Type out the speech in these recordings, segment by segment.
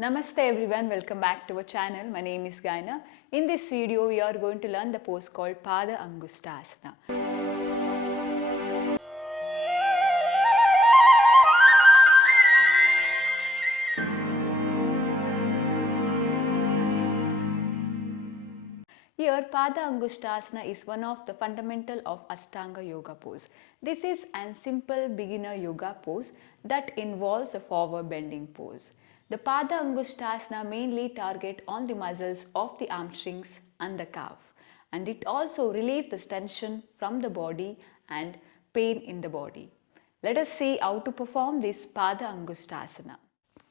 Namaste everyone, welcome back to our channel. My name is Gayana. In this video, we are going to learn the pose called Padangustasana. Here, Padangusthasana is one of the fundamental of Ashtanga yoga pose. This is a simple beginner yoga pose that involves a forward bending pose. The Padangusthasana mainly target on the muscles of the hamstrings and the calf, and it also relieves the tension from the body and pain in the body. Let us see how to perform this Padangusthasana.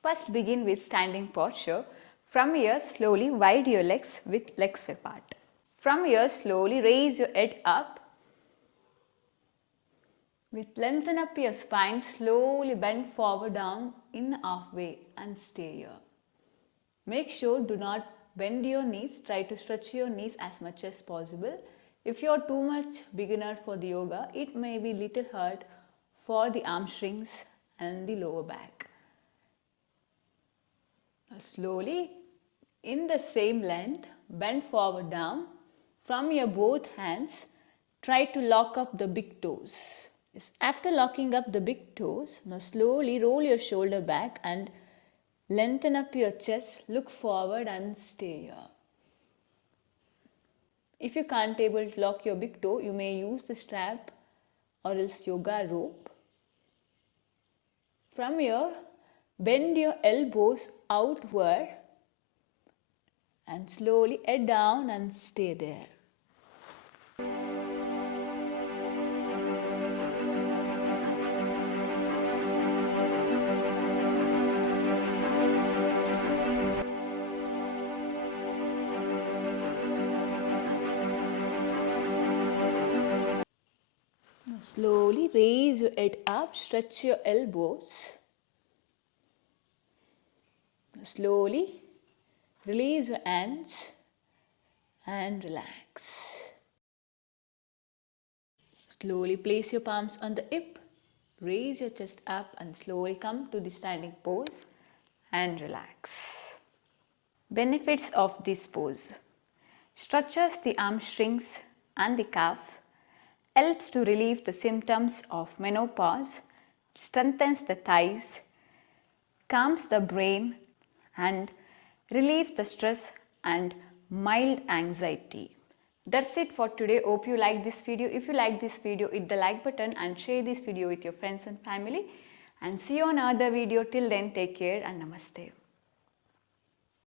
First, begin with standing posture. From here, slowly wide your legs with legs apart. From here, slowly raise your head up. With lengthen up your spine, slowly bend forward down in halfway and stay here. Make sure do not bend your knees. Try to stretch your knees as much as possible. If you are too much beginner for the yoga, it may be little hard for the hamstrings and the lower back. Now slowly, in the same length, bend forward down. From your both hands, try to lock up the big toes. After locking up the big toes, now slowly roll your shoulder back and lengthen up your chest. Look forward and stay here. If you can't able to lock your big toe, you may use the strap or else yoga rope. From here, bend your elbows outward and slowly head down and stay there. Now slowly raise your head up, stretch your elbows. Now slowly release your hands and relax. Slowly place your palms on the hip, raise your chest up and slowly come to the standing pose and relax. Benefits of this pose: stretches the hamstrings and the calf, helps to relieve the symptoms of menopause, strengthens the thighs, calms the brain and relieves the stress and mild anxiety. That's it for today. Hope you like this video. If you like this video, hit the like button and share this video with your friends and family. And see you on another video. Till then, take care and namaste.